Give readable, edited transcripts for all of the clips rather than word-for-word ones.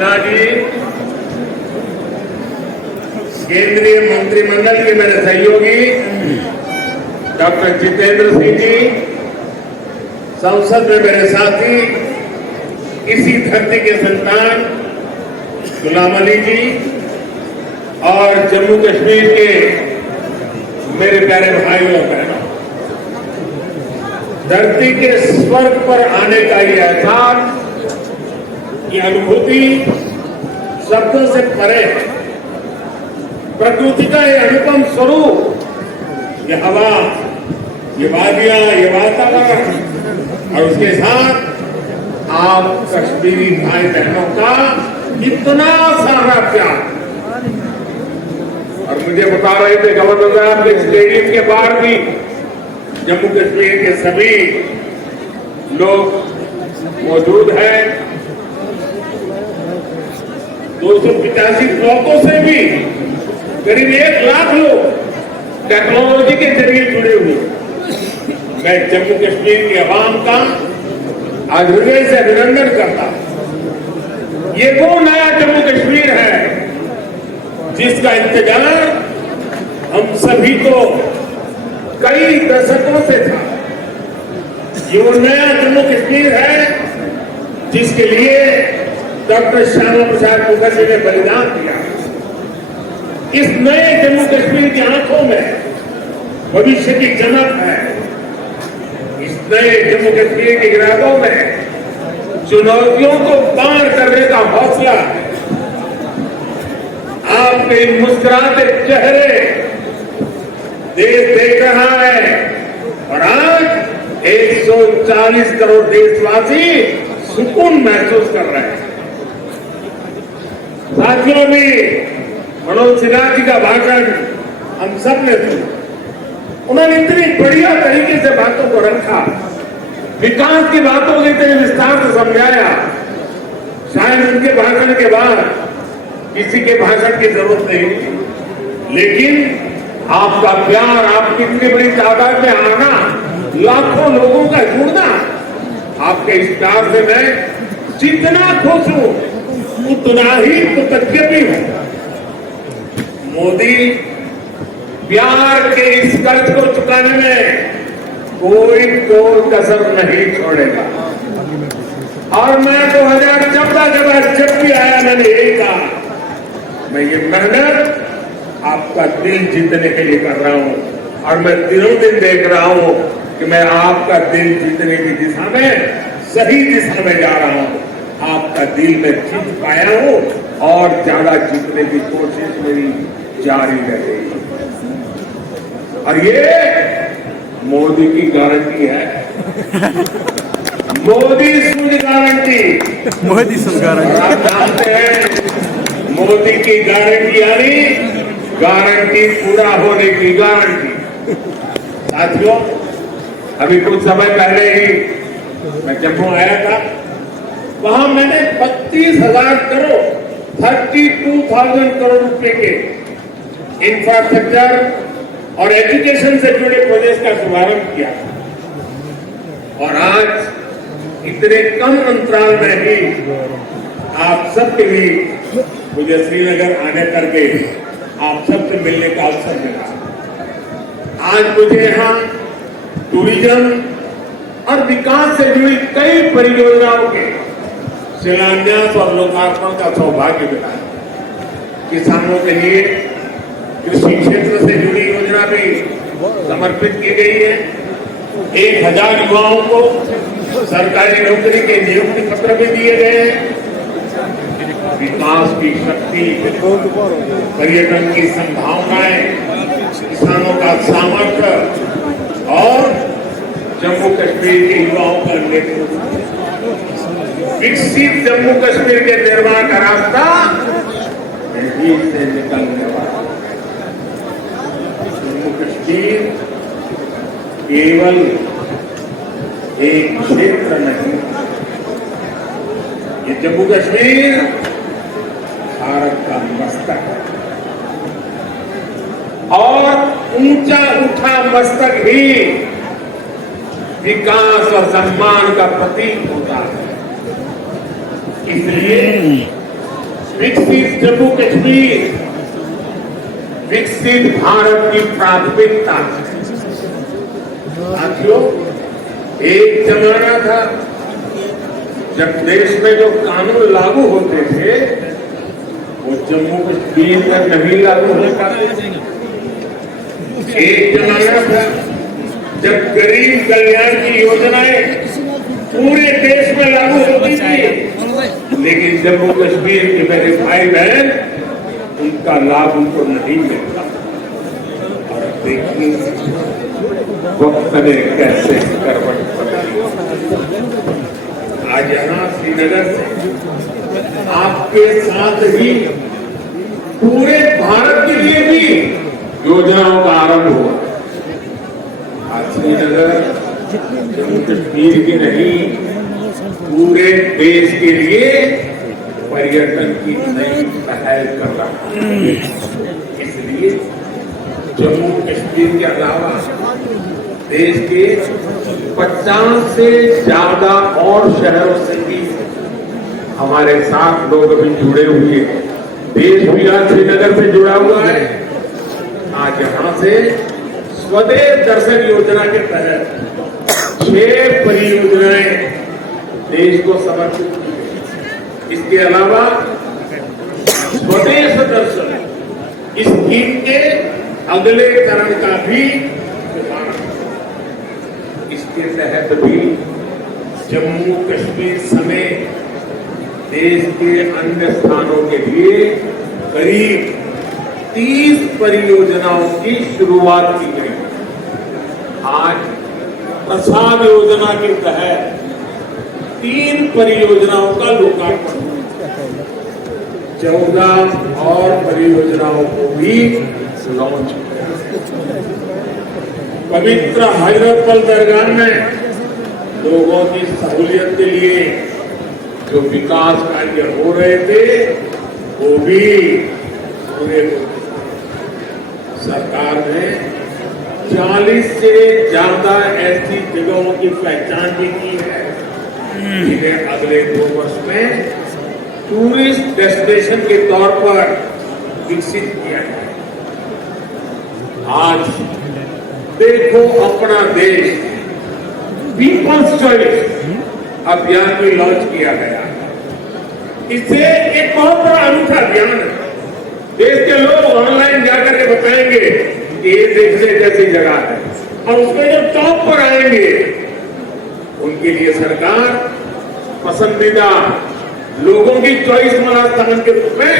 सिन्हा जी, केंद्रीय मंत्रिमंडल के मेरे सहयोगी डॉक्टर जितेंद्र सिंह जी, संसद में मेरे साथी, इसी धरती के संतान गुलाम अली जी और जम्मू कश्मीर के मेरे प्यारे भाइयों और बहनों, धरती के स्वर्ग पर आने का ये एहसास, ये अनुभूति शब्दों से परे है। प्रकृति का ये अनुपम स्वरूप, ये हवा, ये वादियां, ये वातावरण और उसके साथ आप कश्मीरी भाई बहनों का इतना सारा प्यार। और मुझे बता रहे थे गवर्नर साहब के स्टेडियम के बाहर भी जम्मू कश्मीर के सभी लोग मौजूद हैं। 285 ब्लॉकों से भी करीब 1 लाख लोग टेक्नोलॉजी के जरिए जुड़े हुए। मैं जम्मू कश्मीर की आवाम का आज हृदय से अभिनंदन करता हूं। ये वो नया जम्मू कश्मीर है जिसका इंतजार हम सभी को कई दशकों से था। ये वो नया जम्मू कश्मीर है जिसके लिए डॉक्टर श्यामा प्रसाद मुखर्जी ने बलिदान दिया। इस नए जम्मू कश्मीर की आंखों में भविष्य की चमक है। इस नए जम्मू कश्मीर के इरादों में चुनौतियों को पार करने का हौसला है। आपके मुस्कुराते चेहरे देश देख रहा है और आज 140 करोड़ देशवासी सुकून महसूस कर रहे हैं। साथियों भी मनोज सिन्हा जी का भाषण हम सब ने सुना। उन्होंने इतनी बढ़िया तरीके से बातों को रखा, विकास की बातों को इतने विस्तार से समझाया। शायद उनके भाषण के बाद किसी के भाषण की जरूरत नहीं थी, लेकिन आपका प्यार, आपकी इतनी बड़ी तादाद में आना, लाखों लोगों का जुड़ना, आपके इस प्यार से मैं जितना खुश हूं उतना ही कृतज्ञ भी हूं। मोदी प्यार के इस कर्ज को चुकाने में कोई कसर नहीं छोड़ेगा। और मैं 2014 के बाद जब भी आया मैंने यही कहा, मैं ये मेहनत आपका दिल जीतने के लिए कर रहा हूं और मैं दिनों दिन देख रहा हूं कि मैं आपका दिल जीतने की दिशा में, सही दिशा में जा रहा हूं। आपका दिल में जीत पाया हूं और ज्यादा जीतने की कोशिश मेरी जारी रहेगी। और ये मोदी की गारंटी है। मोदी सूझ गारंटी। मोदी सूझ गारंटी। आप जानते हैं मोदी की गारंटी यानी गारंटी पूरा होने की गारंटी। साथियों, अभी कुछ समय पहले ही मैं जम्मू आया था। वहां मैंने 32,000 करोड़ 32,000 करोड़ रुपए के इंफ्रास्ट्रक्चर और एजुकेशन से जुड़े प्रोजेक्ट का शुभारंभ किया। और आज इतने कम अंतराल में ही आप सबके लिए मुझे श्रीनगर आने करके आप सबसे मिलने का अवसर मिला। आज मुझे यहाँ टूरिज्म और विकास से जुड़ी कई परियोजनाओं के शिलान्यास और लोकार्पण का सौभाग्य मिला। किसानों के लिए कृषि क्षेत्र से जुड़ी योजना भी समर्पित की गई है। 1,000 युवाओं को सरकारी नौकरी के नियुक्ति पत्र भी दिए गए हैं। विकास की शक्ति, पर्यटन की संभावनाएं, किसानों का सामर्थ्य और जम्मू कश्मीर के युवाओं का नेतृत्व, विकसित जम्मू कश्मीर के निर्माण का रास्ता यहीं से निकलने वाला। जम्मू कश्मीर केवल एक क्षेत्र नहीं, ये जम्मू कश्मीर भारत का मस्तक है और ऊंचा उठा मस्तक ही विकास और सम्मान का प्रतीक होता है। इसलिए विकसित जम्मू कश्मीर विकसित भारत की प्राथमिकता। साथियों, एक जमाना था जब देश में जो कानून लागू होते थे वो जम्मू कश्मीर में नहीं लागू हो पाते। एक जमाना था जब गरीब कल्याण की योजनाएं पूरे देश में लागू होती थी, लेकिन जम्मू कश्मीर के मेरे भाई बहन उनका लाभ उनको नहीं मिलता। और देखिए वक्त ने कैसे करवट बदली। आज यहां श्रीनगर से आपके साथ ही पूरे भारत के लिए भी योजनाओं का आरंभ हुआ। आज श्रीनगर जम्मू कश्मीर की नहीं, पूरे देश के लिए पर्यटन की नई पहल कर रहा है। इसलिए जम्मू कश्मीर के अलावा देश के 50 से ज्यादा और शहरों से भी हमारे साथ लोग अभी जुड़े हुए हैं। देश भी आज श्रीनगर से जुड़ा हुआ है। आज यहां से स्वदेश दर्शन योजना के तहत 6 परियोजनाएं देश को समर्पित की गई। इसके अलावा स्वदेश दर्शन स्कीम के अगले चरण का भी इसके तहत भी जम्मू कश्मीर समेत देश के अन्य स्थानों के लिए करीब 30 परियोजनाओं की शुरुआत की गई। आज प्रसाद योजना के तहत 3 परियोजनाओं का लोकार्पण, 14 और परियोजनाओं को भी लॉन्च किया। पवित्र हजरतबल दरगाह में लोगों की सहूलियत के लिए जो विकास कार्य हो रहे थे वो भी पूरे सरकार ने 40 से ज्यादा ऐसी जगहों की पहचान भी की है जिन्हें अगले 2 वर्ष में टूरिस्ट डेस्टिनेशन के तौर पर विकसित किया है। आज देखो अपना देश पीपल्स चॉइस अभियान भी लॉन्च किया गया। इससे एक बहुत बड़ा अनूठा अभियान है। देश के लोग ऑनलाइन जाकर के बताएंगे कि ये देखने जैसी जगह है, और उसमें जब टॉप पर आएंगे उनके लिए सरकार पसंदीदा लोगों की चॉइस वाला स्थान के रूप में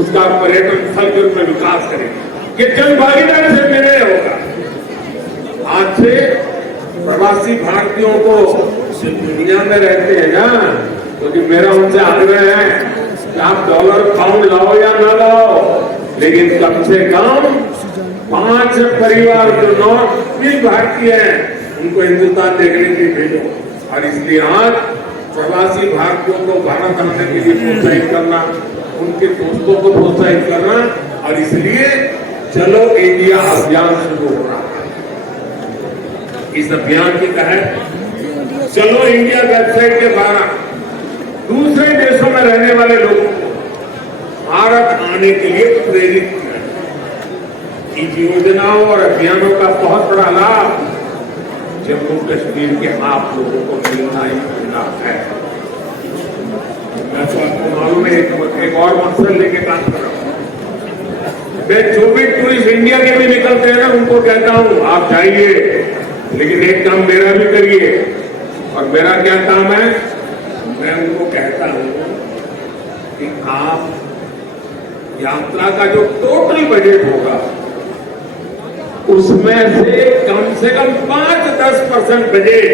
उसका पर्यटन स्थल के रूप में विकास करेगी। ये जन भागीदारी से निर्णय होगा। आज से प्रवासी भारतीयों को दुनिया में रहते हैं ना, क्योंकि मेरा उनसे आग्रह है कि आप डॉलर पाउंड लाओ या ना लाओ, लेकिन कम से कम 5 परिवार जो नॉर्थ भारतीय हैं उनको हिंदुस्तान देखने के लिए भेजो। और इसलिए आज प्रवासी भारतीयों को भारत आने के लिए प्रोत्साहित करना, उनके दोस्तों को प्रोत्साहित करना, और इसलिए चलो इंडिया अभियान शुरू हो रहा है। इस अभियान के तहत चलो इंडिया वेबसाइट के द्वारा दूसरे देशों में रहने वाले लोगों को भारत आने के लिए प्रेरित किया। इन योजनाओं और अभियानों का बहुत बड़ा लाभ जम्मू कश्मीर के आप लोगों को मिलना ही मिलना है। मैं तो आपको मालूम है एक और मकसद लेके काम कर रहा हूं। मैं जो भी टूरिस्ट इंडिया के भी निकलते हैं ना उनको कहता हूं आप जाइए, लेकिन एक काम मेरा भी करिए। और मेरा क्या काम है? मैं उनको कहता हूं कि आप यात्रा का जो टोटल बजट होगा उसमें से कम 5-10% बजट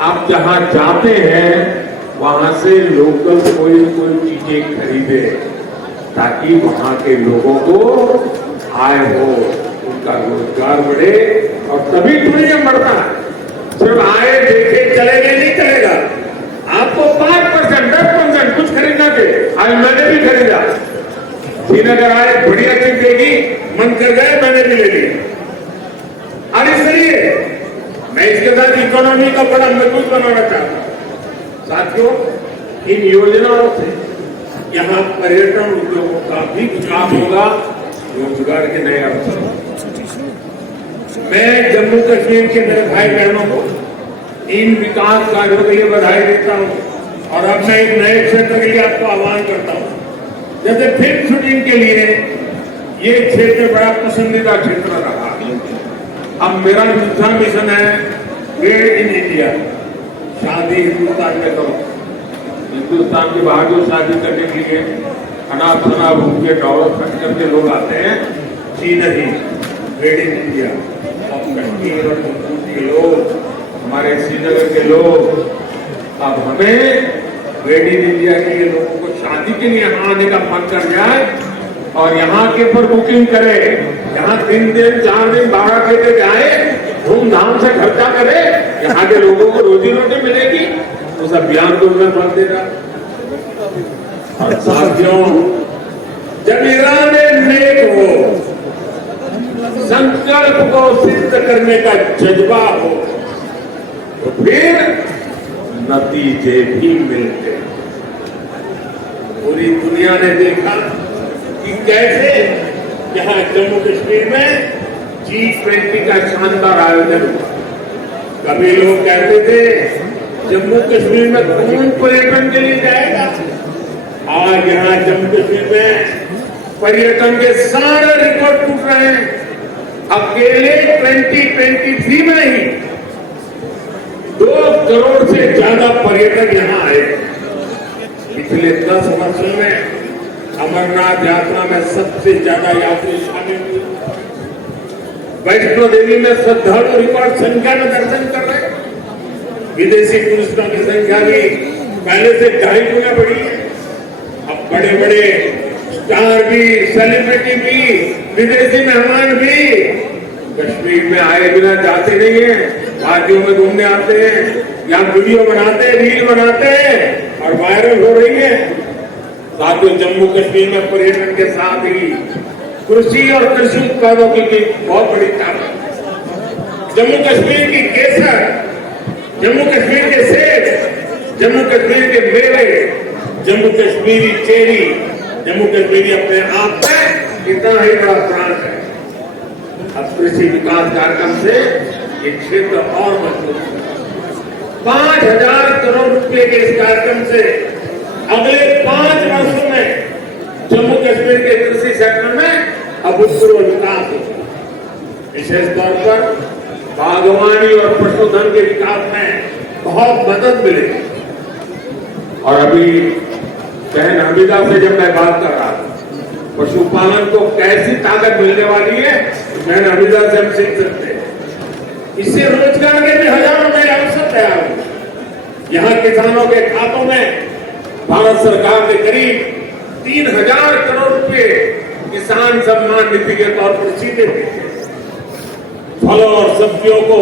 आप जहां जाते हैं वहां से लोकल कोई चीजें खरीदे, ताकि वहां के लोगों को आय हो, उनका रोजगार बढ़े। और तभी टूरिज्म बढ़ता है। सिर्फ आए देखे चले गए नहीं चलेगा। आपको 5%, 10% कुछ खरीदना चाहिए। आज मैंने भी खरीदा। श्रीनगर आए, बढ़िया चीज देगी, मन कर गए, मैंने भी ले लिया। और इसलिए मैं इसके साथ इकोनॉमी का बड़ा मजबूत बनाना चाहता हूं। साथियों, इन योजनाओं से यहाँ पर्यटन उद्योगों का भी विकास होगा, रोजगार के नए अवसर। मैं जम्मू कश्मीर के मेरे भाई बहनों को इन विकास कार्यों के लिए बधाई देता हूँ और अब मैं एक नए क्षेत्र के लिए आपको आह्वान करता हूँ। जैसे फिल्म शूटिंग के लिए ये क्षेत्र बड़ा पसंदीदा क्षेत्र रहा। अब मेरा दूसरा मिशन है मेड इन इंडिया। शादी हिंदुस्तान में करो। हिंदुस्तान के बाहर जो शादी करने के लिए अनाथ शनाथ भूखे डॉलर खर्च करके लोग आते हैं, जी नहीं, मेड इन इंडिया। अब कश्मीर और जम्मू के लोग, हमारे श्रीनगर के लोग, अब हमें मेड इन इंडिया के लिए लोगों को शादी के लिए यहाँ आने का मन कर जाए और यहाँ के पर बुकिंग करे, यहाँ 3 दिन 4 दिन भाड़ा देके जाए, धूमधाम से खर्चा करे, यहाँ के लोगों को रोजी रोटी मिलेगी। उस अभियान को मैं फल देगा। और साथियों, जब इरादे नेक हो, संकल्प को सिद्ध करने का जज्बा हो, तो फिर नतीजे भी मिलते हैं। पूरी दुनिया ने देखा कि कैसे यहाँ जम्मू कश्मीर में G20 का शानदार आयोजन हुआ। कभी लोग कहते थे जम्मू कश्मीर में कौन पर्यटन के लिए जाएगा। आज यहाँ जम्मू कश्मीर में पर्यटन के सारे रिकॉर्ड टूट रहे हैं। अकेले 2023 में ही 2 करोड़ से ज्यादा पर्यटक यहाँ आए। पिछले 10 वर्षों में अमरनाथ यात्रा में सबसे ज्यादा यात्री शामिल हुए। वैष्णो देवी में श्रद्धालु रिकॉर्ड संख्या में दर्शन कर रहे हैं। विदेशी टूरिस्टों की संख्या भी पहले से 2.5 गुना बढ़ी है। अब बड़े बड़े स्टार भी, सेलिब्रिटी भी, विदेशी मेहमान भी कश्मीर में आए बिना जाते नहीं है। वादियों में घूमने आते हैं, यहाँ वीडियो बनाते हैं, रील बनाते हैं और वायरल हो रही है। साथियों, जम्मू कश्मीर में पर्यटन के साथ ही कृषि और कृषि उत्पादों की भी बहुत बड़ी ताकत। जम्मू कश्मीर की केसर, जम्मू कश्मीर के सेब, जम्मू कश्मीर के मेवे, जम्मू कश्मीरी चेरी, जम्मू कश्मीरी अपने आप में इतना ही बड़ा ब्रांड है। अब कृषि विकास कार्यक्रम से ये क्षेत्र और मजबूत होगा। 5,000 करोड़ रुपए के इस कार्यक्रम से अगले 5 वर्षों में जम्मू कश्मीर के कृषि सेक्टर में अभूतपूर्व विकास होगा। विशेष तौर पर बागवानी और पशुधन के विकास में बहुत मदद मिलेगी। और अभी बहन हमीदा से जब मैं बात कर रहा था, पशुपालन को कैसी ताकत मिलने वाली है, बहन हमीदा से हम सीख सकते हैं। इससे रोजगार के भी हजारों नए अवसर तैयार होंगे। यहाँ किसानों के खातों में भारत सरकार ने करीब 3,000 करोड़ रुपए किसान सम्मान निधि के तौर पर सीधे देते। फलों और सब्जियों को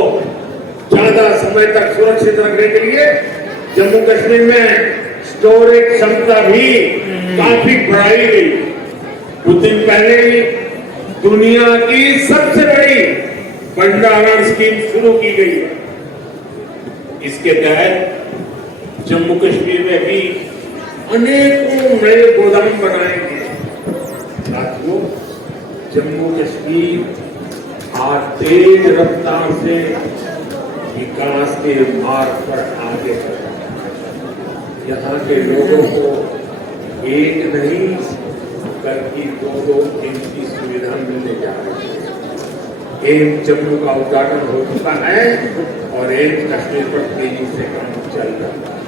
ज्यादा समय तक सुरक्षित रखने के लिए जम्मू कश्मीर में स्टोरेज क्षमता भी काफी बढ़ाई गई। कुछ दिन पहले ही दुनिया की सबसे बड़ी भंडारण स्कीम शुरू की गई है। इसके तहत जम्मू कश्मीर में भी अनेकों नए गोदाम बनाएंगे। साथियों, जम्मू कश्मीर आज तेज रफ्तार से विकास के मार्ग पर आगे बढ़ रहा है। यहाँ के लोगों को एक नहीं बल्कि 2-2 इंच की सुविधा मिलने जा रही है। एम्स जम्मू का उद्घाटन हो चुका है और एम्स कश्मीर पर तेजी से काम चल रहा है।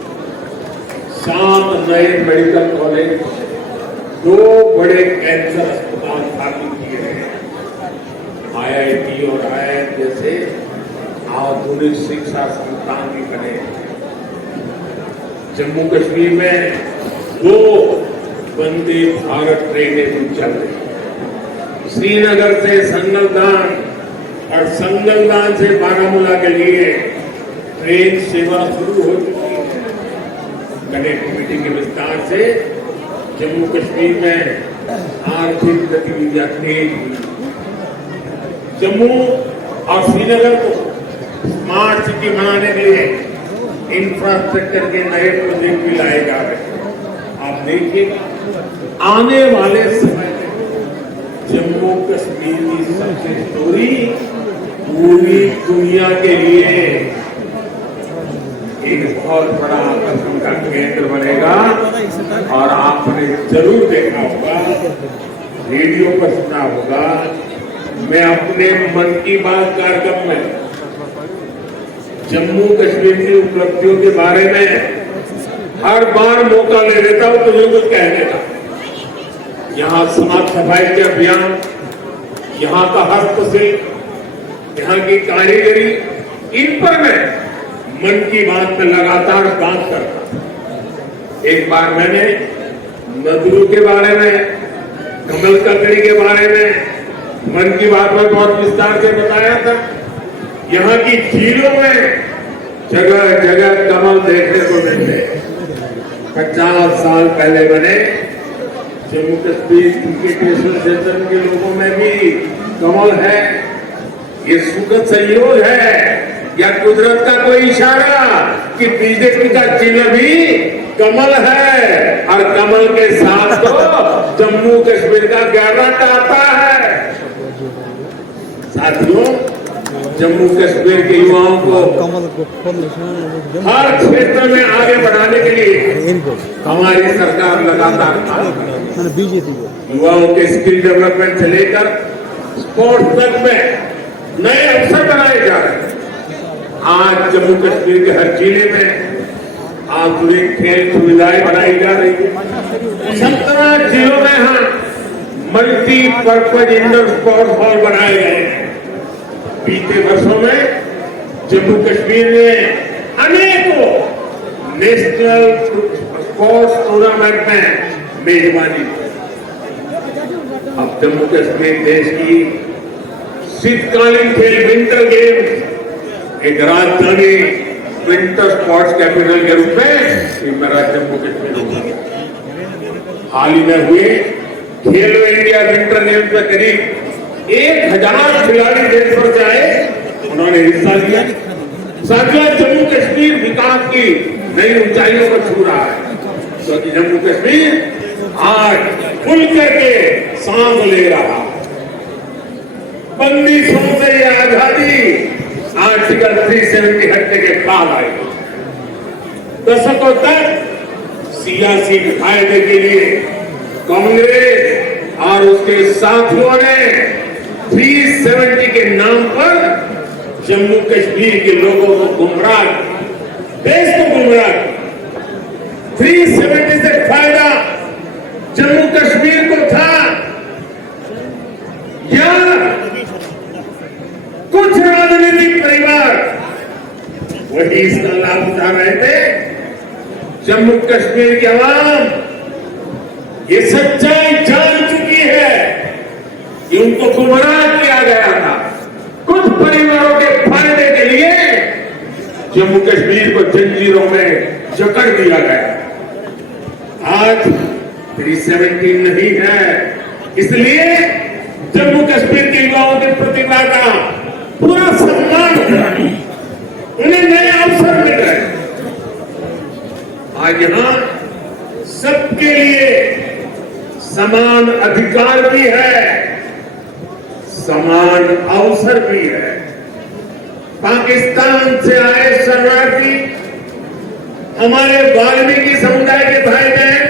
7 नए मेडिकल कॉलेज, 2 बड़े कैंसर अस्पताल स्थापित किए गए हैं। IIT और IIM जैसे आधुनिक शिक्षा संस्थान भी बने। जम्मू कश्मीर में 2 वंदे भारत ट्रेनें भी चल रही हैं। श्रीनगर से संगलदान और संगलदान से बारामूला के लिए ट्रेन सेवा शुरू हो चुकी है। कनेक्टिविटी के विस्तार से जम्मू कश्मीर में आर्थिक गतिविधियां तेज हुई। जम्मू और श्रीनगर को स्मार्ट सिटी बनाने के लिए इंफ्रास्ट्रक्चर के नए प्रोजेक्ट भी लाए जा रहे हैं। आप देखिए आने वाले समय में जम्मू कश्मीर की सक्सेस स्टोरी पूरी दुनिया के लिए एक बहुत बड़ा आकर्षण का केंद्र बनेगा। और आपने जरूर देखा होगा, रेडियो पर सुना होगा, मैं अपने मन की बात कार्यक्रम में जम्मू कश्मीर की उपलब्धियों के बारे में हर बार मौका ले लेता हूं तो जो कुछ कहने का। यहाँ समाज सफाई के अभियान, यहाँ का हस्तशिल्प, यहाँ की कारीगरी, इन पर मैं मन की बात में लगातार बात करता। एक बार मैंने नदरू के बारे में, कमल ककड़ी के बारे में मन की बात में बहुत विस्तार से बताया था। यहाँ की झीलों में जगह जगह कमल देखने को मिलते। 50 साल पहले बने जम्मू कश्मीर क्रिकेट एसोसिएशन के लोगों में भी कमल है। ये सुखद संयोग है या कुदरत का कोई इशारा कि बीजेपी का चिन्ह भी कमल है और कमल के साथ तो जम्मू कश्मीर का गैरट आता है। साथियों, जम्मू कश्मीर के युवाओं को हर क्षेत्र में आगे बढ़ाने के लिए हमारी सरकार लगातार युवाओं के स्किल डेवलपमेंट से लेकर स्पोर्ट्स तक में नए अवसर बनाए जा रहे हैं। आज जम्मू कश्मीर के हर जिले में आधुनिक खेल सुविधाएं बनाई जा रही है। 17 जिलों में यहाँ मल्टीपर्पज इंडोर स्पोर्ट्स हॉल बनाए गए हैं। बीते वर्षों में जम्मू कश्मीर ने अनेकों नेशनल स्पोर्ट्स टूर्नामेंट में मेजबानी की। अब जम्मू कश्मीर देश की शीतकालीन खेल विंटर गेम्स एक राजधानी विंटर स्पोर्ट्स कैपिटल के रूप में मेरा जम्मू कश्मीर होगा। हाल ही में हुए खेलो इंडिया विंटर गेम्स में करीब 1000 खिलाड़ी देश भर से आए, उन्होंने हिस्सा लिया। साथियों, जम्मू कश्मीर विकास की नई ऊंचाइयों पर छू रहा है, क्योंकि जम्मू कश्मीर आज खुल करके सांस ले रहा है। बंदिशों से यह आजादी आर्टिकल 370 हटने के बाद आई। दशकों तक सियासी फायदे के लिए कांग्रेस और उसके साथियों ने 370 के नाम पर जम्मू कश्मीर के लोगों को गुमराह, देश को गुमराह। 370 से फायदा जम्मू कश्मीर को था या कुछ राजनीतिक परिवार वही इसका लाभ उठा रहे थे। जम्मू कश्मीर की आवाम ये सच्चाई जान चुकी है कि उनको गुमराह किया गया था। कुछ परिवारों के फायदे के लिए जम्मू कश्मीर को जंजीरों में जकड़ दिया गया। आज 370 नहीं है, इसलिए जम्मू कश्मीर के युवाओं की प्रतिभा का पूरा सम्मान हो रहा है, उन्हें नए अवसर मिल रहे हैं। आज यहां सबके लिए समान अधिकार भी है, समान अवसर भी है। पाकिस्तान से आए शरणार्थी, हमारे वाल्मीकि समुदाय के भाई बहन,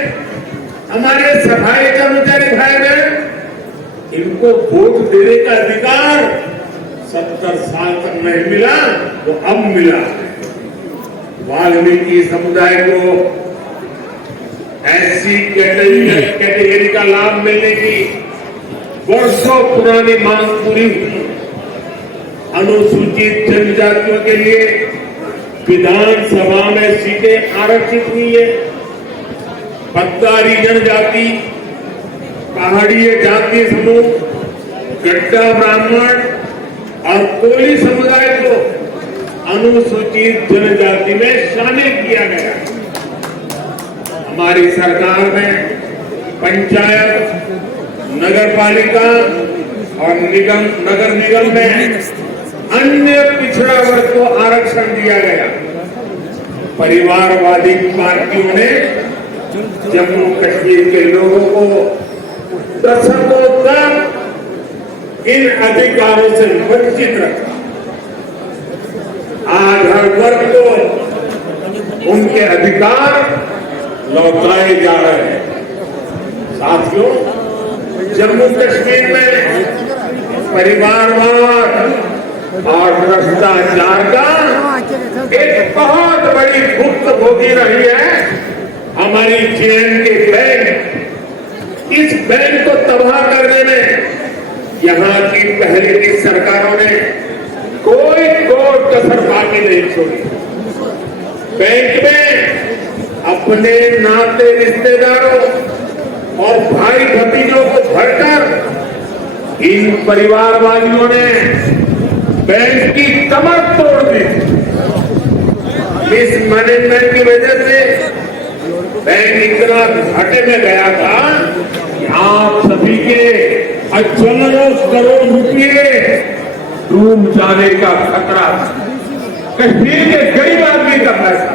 हमारे सफाई कर्मचारी भाई बहन, इनको वोट देने का अधिकार 70 साल तक नहीं मिला, वो अब मिला। वाल्मीकि समुदाय को ऐसी कैटेगरी का लाभ मिलने की वर्षों पुरानी मांग पूरी हुई। अनुसूचित जनजातियों के लिए विधानसभा में सीटें आरक्षित हुई है। पट्टारी जनजाति, पहाड़ीय जातीय समूह, गड्ढा ब्राह्मण और कोली समुदाय को अनुसूचित जनजाति में शामिल किया गया। हमारी सरकार ने पंचायत, नगर पालिका और नगर निगम में अन्य पिछड़ा वर्ग को आरक्षण दिया गया। परिवारवादी पार्टियों ने जम्मू कश्मीर के लोगों को दशकों तक इन अधिकारों से वंचित रखा। आज हर वर्ग को उनके अधिकार लौटाए जा रहे हैं। साथियों, जम्मू कश्मीर में परिवारवाद और भ्रष्टाचार का एक बहुत बड़ी भुक्तभोगी रही है हमारी जेएनके बैंक। इस बैंक को तबाह करने में यहां की पहले की सरकारों ने कोई कसर बाकी नहीं छोड़ी। बैंक में अपने नाते रिश्तेदारों और भाई भतीजों को भरकर इन परिवारवादियों ने बैंक की कमर तोड़ दी। इस मैनेजमेंट की वजह से बैंक इतना घाटे में गया था कि आप सभी के हजारों करोड़ रुपए डूब जाने का खतरा था। कश्मीर के गरीब आदमी का पैसा,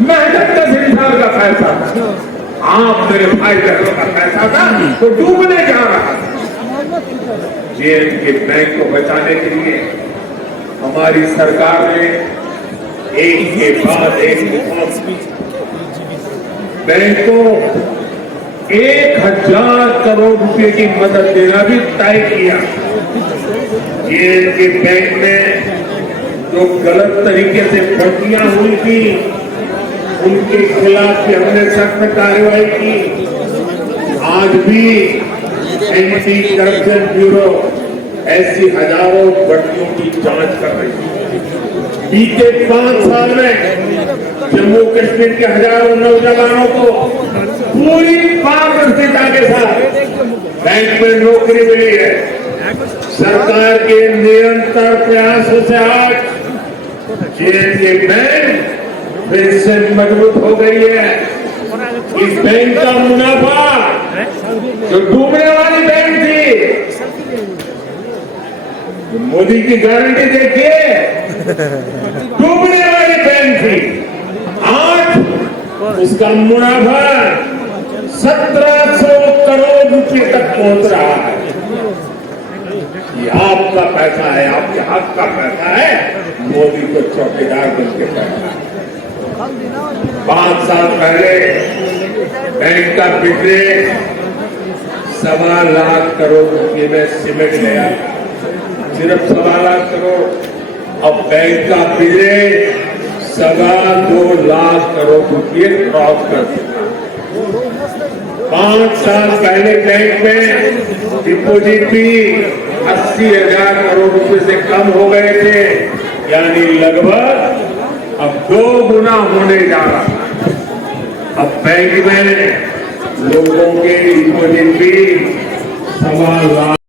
मेहनत का इंसान का पैसा, आप मेरे भाई बहनों का पैसा था तो डूबने जा रहा था। जेएनके बैंक को बचाने के लिए हमारी सरकार ने एक के बाद एक बैंक को 1000 करोड़ रुपए की मदद देना भी तय किया। जेएनके बैंक में जो गलत तरीके से भर्तियां हुई थी उनके खिलाफ भी हमने सख्त कार्रवाई की। आज भी एंटी करप्शन ब्यूरो ऐसी हजारों भर्तियों की जांच कर रही है। बीते 5 साल में जम्मू कश्मीर के हजारों नौजवानों को पूरी पारदर्शिता के साथ बैंक में नौकरी मिली है। सरकार के निरंतर प्रयासों से आज जेएनके बैंक फिर से मजबूत हो गई है। इस बैंक का मुनाफा जो डूबने वाली बैंक थी, मोदी की गारंटी देखिए, डूबने वाली बैंक थी, आज उसका मुनाफा 1700 करोड़ रुपए तक पहुंच रहा है। ये आपका पैसा है, आपके हक का पैसा है, मोदी को चौकीदार बनके पैसा है। 5 साल पहले बैंक का बिजनेस 1.25 लाख करोड़ रुपए में सिमट गया, सिर्फ 1.25 लाख करोड़। अब बैंक का बिजनेस 2.25 लाख करोड़ रुपए क्रॉस कर चुका। 5 साल पहले बैंक में डिपोजिट भी 80,000 करोड़ रुपए से कम हो गए थे, यानी लगभग अब 2 गुना होने जा रहा है। अब बैंक में लोगों के डिपोजिट भी 1.25 लाख